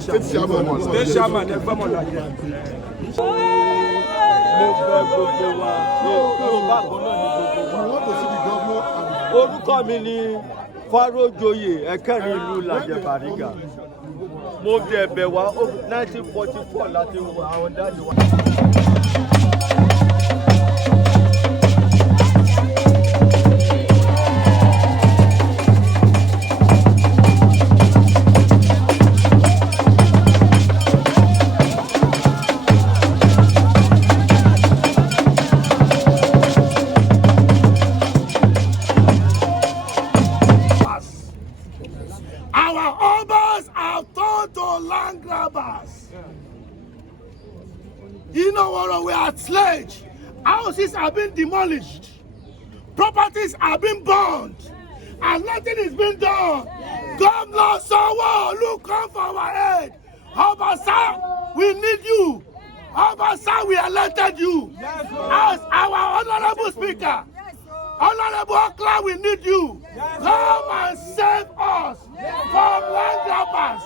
State chairman, orúkọ mi ni Fárójoyè ẹ̀kẹrin ìlú Ilaje Bariga. Mo dẹ̀ bẹ̀ wá 1944 láti wọ àwọn dáàdì wa. You know what? We are slaves. Houses have been demolished. Properties have been burned. And nothing is being done. Governor Sanwo-Olu, come for our aid. Obasa, we need you. Obasa, we elected you. As our honorable speaker. Honorable Okla, we need you. Come and save us from land grabbers.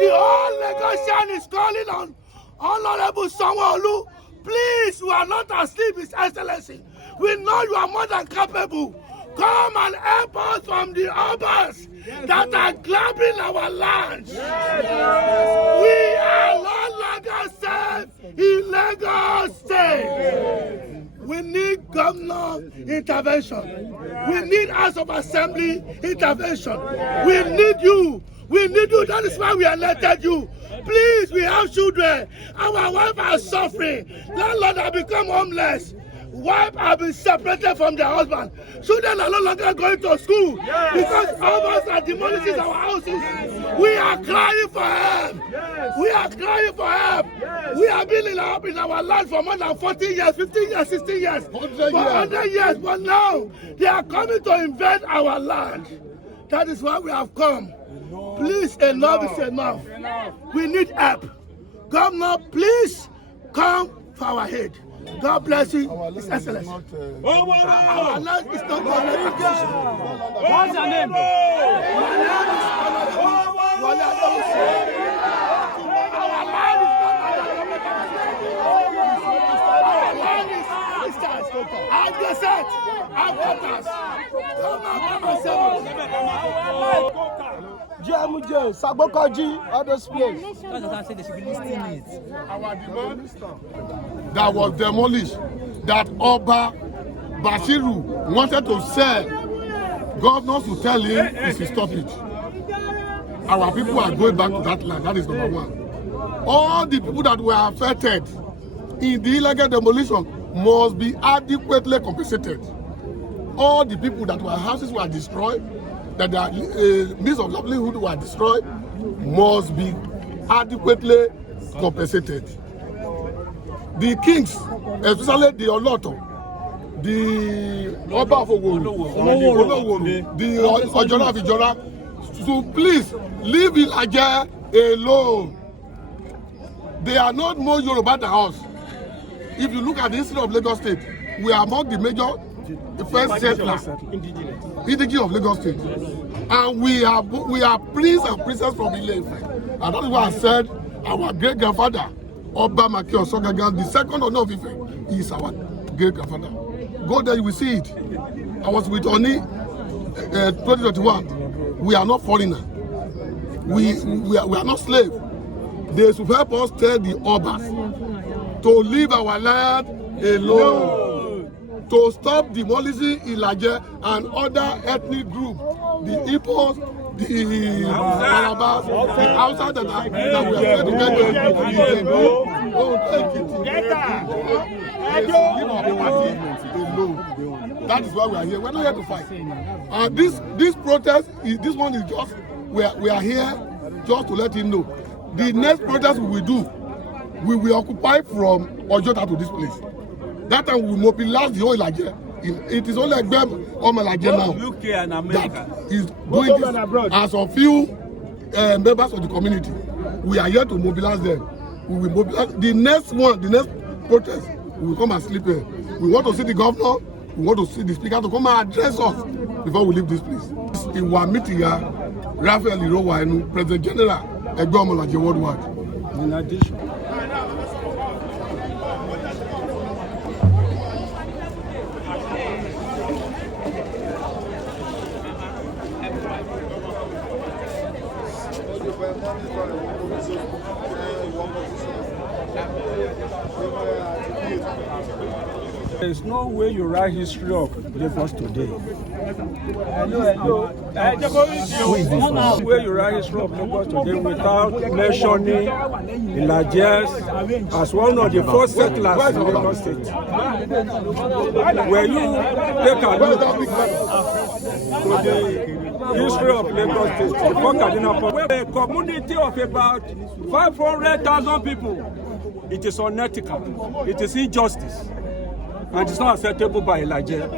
The whole negotiation is calling on Honorable Sanwo-Olu. Please, we are not asleep, His Excellency. We know you are more than capable. Come and help us from the others that are grabbing our land. We are no longer safe in Lagos State. We need governor intervention. We need House of Assembly intervention. We need you. We need you. That is why we elected you. Please, we have children. Our wives are suffering. Landlords have become homeless. Wives have been separated from their husband. Children are no longer going to school because others are demolishing our houses. We are crying for help. We are crying for help. We have been in our land for more than 40 years, 15 years, 16 years, 100 years. But now they are coming to invade our land. That is why we have come. Please, enough is enough. We need help. Governor, please come for our aid. God bless you, His Excellency. Our land is not going to be. What's your name? My land is our land is not and they said, our voters. Sabokaji, all those places. Our demand that was demolished, that Oba Bashiru wanted to sell, governors to tell him he should stop it. Our people are going back to that land. That is number one. All the people that were affected in the illegal demolition must be adequately compensated. All the people that were houses were destroyed, that their means of livelihood were destroyed, must be adequately compensated. The kings, especially the Oloto, the Oba of Oworu, the Ojora of Ijora, so please leave Ilaje alone. They are not more Yoruba than us. If you look at the history of Lagos State, we are among the major first settlers, indigenous of Lagos State, and we are prince and princess from Ilaje. And that is why I said our great grandfather Oba Maki Osogaga, the second honor of Ife, is our great grandfather. Go there, you will see it. I was with Oni 2021. We are not foreigners. We are not slaves. They should help us tell the Obas to leave our land alone, to stop demolishing Ilaje and other ethnic groups, the Igbos, the Arabas, the outside that we are afraid to get them. Don't take it. Leave our property alone. That is why we are here. We are not here to fight. And this protest, this one is just, we are here just to let him know. The next protest we will do, we will occupy from Ojota to this place. That time we will mobilize the whole Ilaje. It is only Egbetokun Omoyele now that is doing this. As a few members of the community, we are here to mobilize them. We will mobilize the next one, the next protest. We will come and sleep here. We want to see the governor. We want to see the speaker to come and address us before we leave this place. In one meeting here, Raphael Irowaenu, President General, Egbe Worldwide. In addition, there is no way you write history of Lagos today. No way you write history of Lagos today without mentioning Ilaje as one of the first settlers in Lagos State. When you take a look to the history of Lagos State, before Kaduna, a community of about 500,000 people, it is unethical, it is injustice, and it's not acceptable by Ilaje.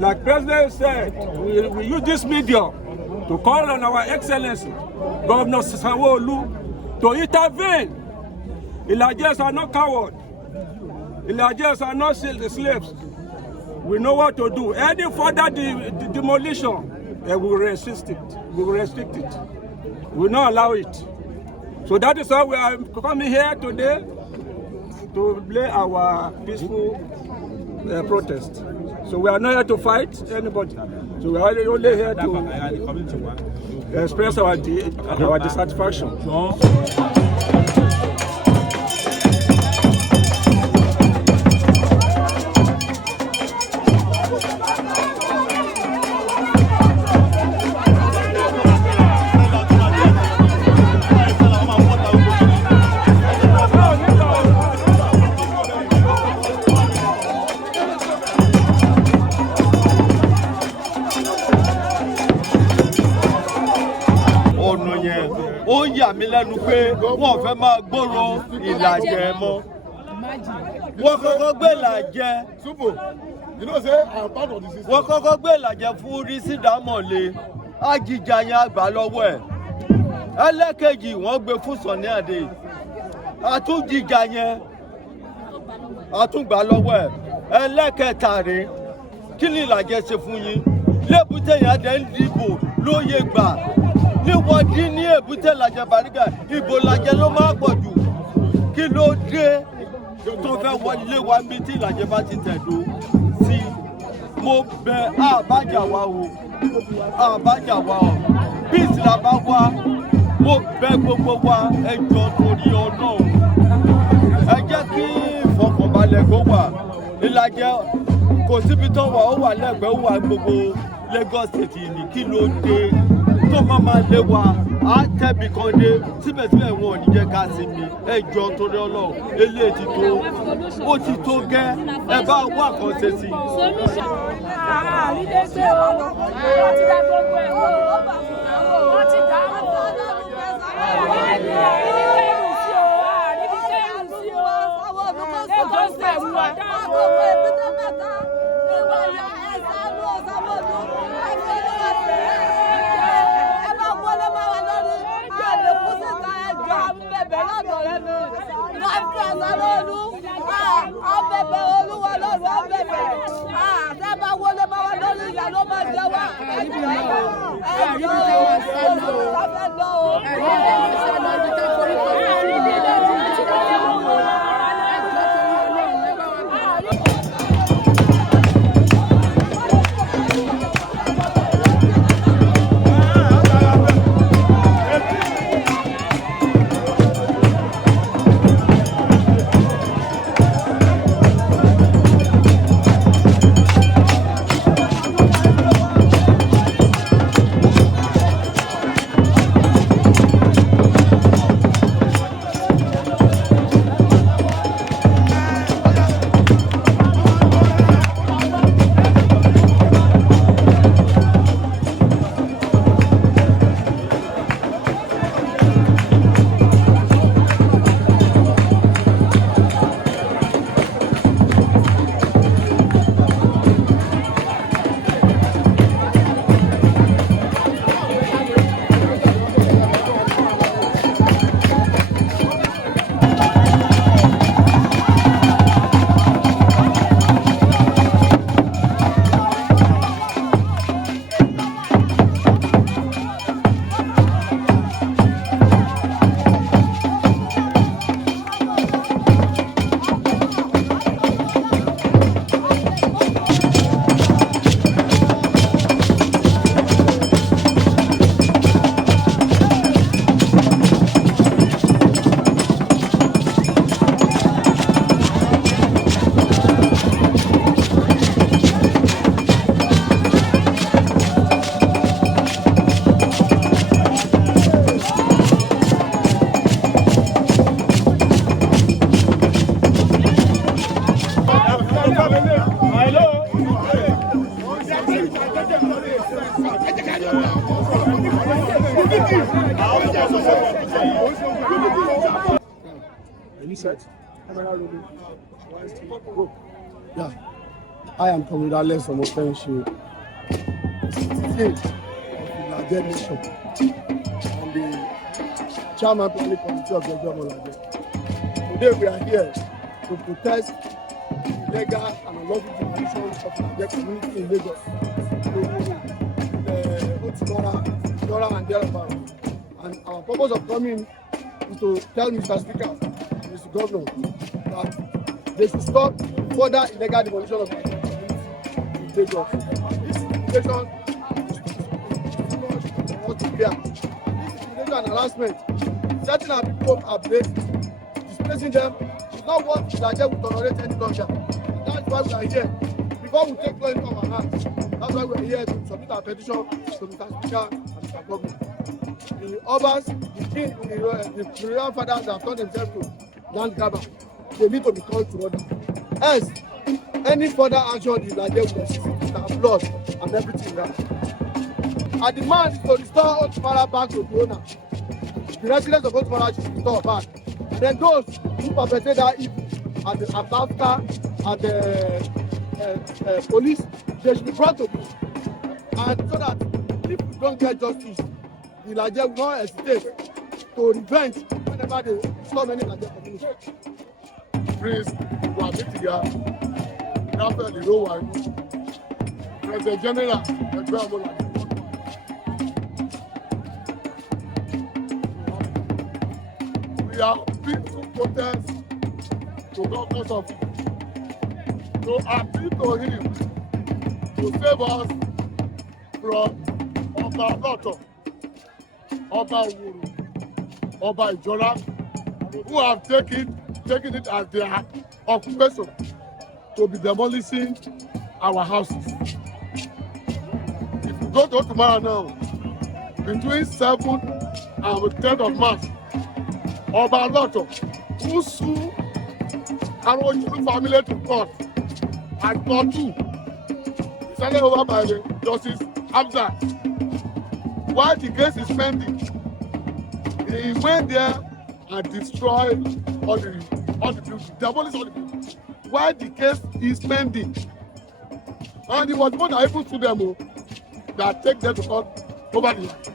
Like President said, we use this medium to call on our Excellency, Governor Sanwo-Olu, to intervene. Ilajes are not cowards. Ilajes are not slaves. We know what to do. Any further demolition, we will resist it. We will restrict it. We will not allow it. So that is why we are coming here today to play our peaceful protest. So we are not here to fight anybody. So we are only here to express our dissatisfaction. Ó yà mí lẹ́nu pé wọ́n fẹ́ máa gbòòrò Ìlàjẹ mọ́. Wọ́n kọ́kọ́ gbé Ìlàjẹ. Wọ́n kọ́kọ́ gbé Ìlàjẹ fún Rísídámọ̀lé. Àjìjà yẹn àgbà lọ́wọ́ ẹ̀. Ẹlẹ́kejì wọ́n gbé fún Sọ̀ní Adé. Àtúnjìjà yẹn àtúngbà lọ́wọ́ ẹ̀. Ẹlẹ́kẹta rèé. Kí ni Ìlàjẹ ṣe fún yín? Lébùté yẹn adé ń dìbò lóye gbà. Níwọ̀dí ní èbúté Ìlàjẹ Bàrígà, ìbò Ìlàjẹ ló máa pọ̀ jù. Kí ló dé tó fẹ́ wọlé wa bí tí Ìlàjẹ bá ti tẹ̀dó sí? Mo bẹ̀ àbájá wa o, àbájá wa o. Bí ìsìlá bá wá, mo bẹ̀ gbogbo wa ẹ jọ̀ọ́ torí Ọlọ́run. Ẹ jẹ́ kí ìfọkànbalẹ̀ kó wà. Ìlàjẹ kò síbi tó wà, ó wà lẹ́gbẹ̀ẹ́, ó wà gbogbo Lagos State ní kí ló dé tó máa lé wa á tẹ̀bi kan dé síbẹ̀síbẹ̀ wọn ò ní jẹ́ ká sinmi ẹ jọ̀ọ́ torí Ọlọ́run eléyìí ti tó ó ti tó gẹ́ ẹ bá wá kan ṣe sí. Yeah, I am Kudirat from Otumara, Demolition, and the chairman planning committee of the Ilaje. Today we are here to protest illegal and unlawful demolition of Ilaje community in Lagos, Otumara, and thereabouts. And our purpose of coming is to tell Mr. Speaker and Mr. Governor that they should stop further illegal demolition of Ilaje community in Lagos. This situation and harassment, setting our people up place, displacing them is not what Ilaje will tolerate any longer. And that's why we are here. Before we take law into our hands, that's why we are here to submit our petition to Mr. Speaker and Mr. Governor. The Obas, the king, the royal fathers that have turned themselves to land grabber, they need to be called to order. Else, any further action the Ilaje will exist with our blood and everything right. I demand to restore Otumara back to the owner. The residents of Otumara should restore back. And then those who perpetrate that evil at the Atlanta, at the police, they should be brought to book. And so that if we don't get justice, the Ilaje will not hesitate to revenge whenever they storm any Ilaje community. Prince Wabitiga, Rafael Irowa, President General, Egbetokun. We are peaceful protest to governors of to appeal to him to save us from Oba Loto, Oba Owuru, Oba Ijora, who have taken it as their occupation to be demolishing our houses. If you go to Otumara now, between 7th and 10th of March, Oba Loto, who sued Sanwo-Olu family to court at court 2, decided over by the Justice Hamza. While the case is pending, he went there and destroyed all the buildings, demolished all the buildings. While the case is pending, and it was more than able to them that take them to court over the land.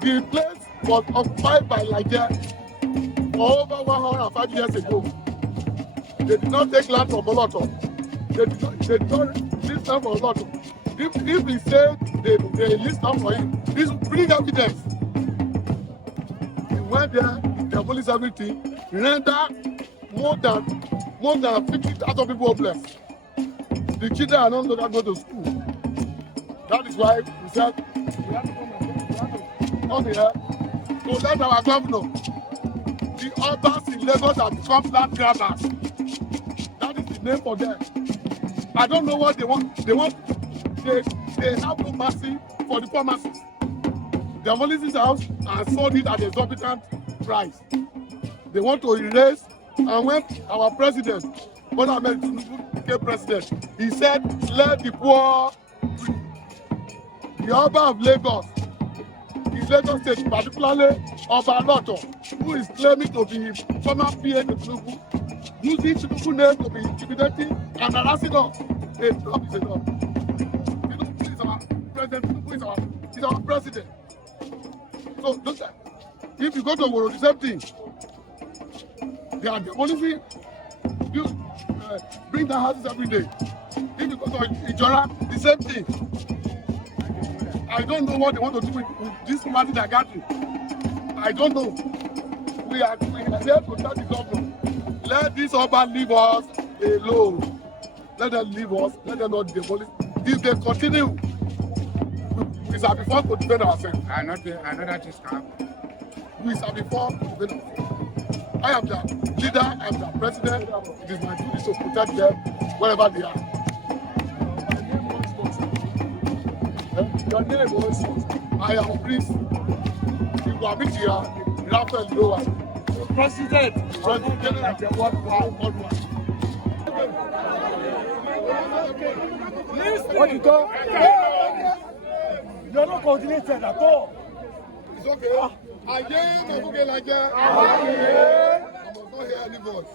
The place was occupied by Ilaje for over 105 years ago. They did not take land from Moloto. They did not list land for Moloto. If he said they list land for him, this bring evidence. He went there, he demolished everything, render more than 50,000 people homeless. The children are not going to go to school. That is why we said we have to come here to let our governor, the Obas in Lagos have become land grabbers. That is the name for them. I don't know what they want. They have no mercy for the poor masses. They demolished this house and sold it at an exorbitant price. They want to erase, and when our president, Bola became president, he said, let the poor free. The Oba of Lagos, in Lagos State, particularly Oba Loto, who is claiming to be former PA Tinubu, using Tinubu name to be intimidating and harassing us. Enough is enough. Tinubu is our president. Tinubu is our president. So look at, if you go to Woro, the same thing. They are demolishing. You bring the houses every day. If you go to Ijora, the same thing. I don't know what they want to do with this money they are getting. I don't know. We are here to tell the government, let this Oba leave us alone. Let them leave us. Let them not demolish. If they continue, we shall be forced to defend ourselves. I know that is correct. We shall be forced to defend ourselves. I am the leader. I am the president. It is my duty to protect them wherever they are. Your name was I am Prince Wabitiga, Rafael Irowa, President General of the World War. What you talk? You're not coordinated at all. It's okay. Again, Ilaje. I must not hear any voice.